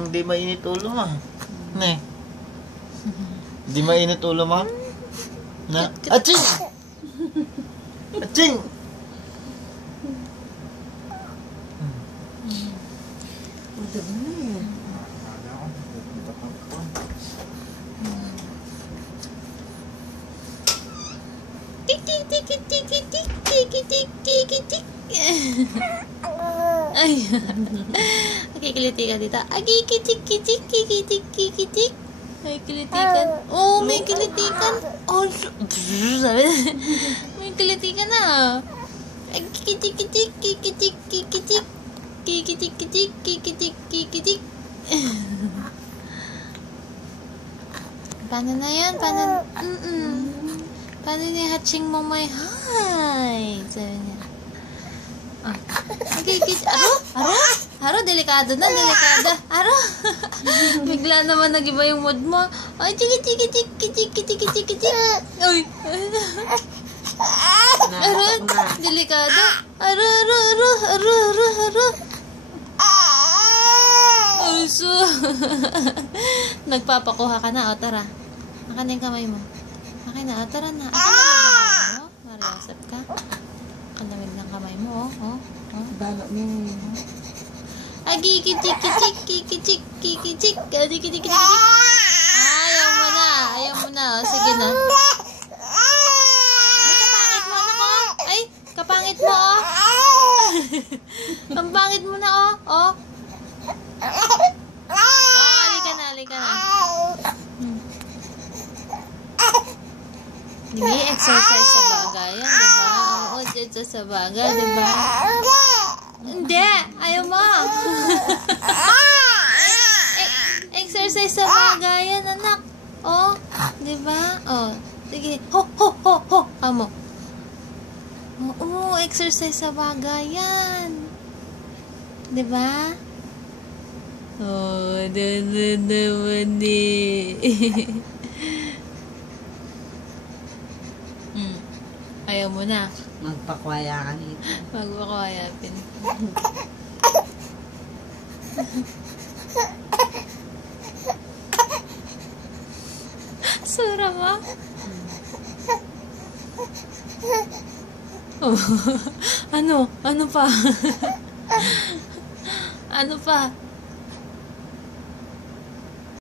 Hindi mainit ulo mo. Ne. Hindi mainit ulo mo. Na. Aching! Aching! Tik tik tik tik tik tik tik tik tik tik. Ay. Okay, kiliti ka dito. Agi kitik kitik kitik kitik. May kilitikan. Oh, may kilitikan. Oh, sabi. May kilitikan na. Agi kitik kitik kitik kitik kitik kitik kitik kitik. Paano na yan? Paano? Paano niya hatching mo may hi? Sabi niya. Ah. Okay, Aro, delikado na, delikado. Aro. Bigla naman nag-iba yung mood mo. Ay, chiki. Uy. Aro, delikado. Aro. Uso. Nagpapakuha ka na, o tara. Akan na yung kamay mo. Okay na, tara na. Mariasap ka. Kanawid ng kamay mo, oh. Bala mo. Agi, kitik. Ayaw mo na. Oh, sige na. Ay, kapangit mo, ano ko? Ay, kapangit mo, oh. Ang pangit mo na, oh. Halika na. May exercise sa bagay yan, diba? Oo, exercise sa bagay, diba? Hindi! Ayaw mo! Exercise sa bagay yan, anak. Oh, diba? Oh, sige. Ho! Amo. Oo, exercise sa bagay yan. Diba? Oh, naman eh. Ayaw mo na. Magpakwaya ka nito. Magpakwaya, pin. Sura mo? Oh. Ano pa? Ano pa?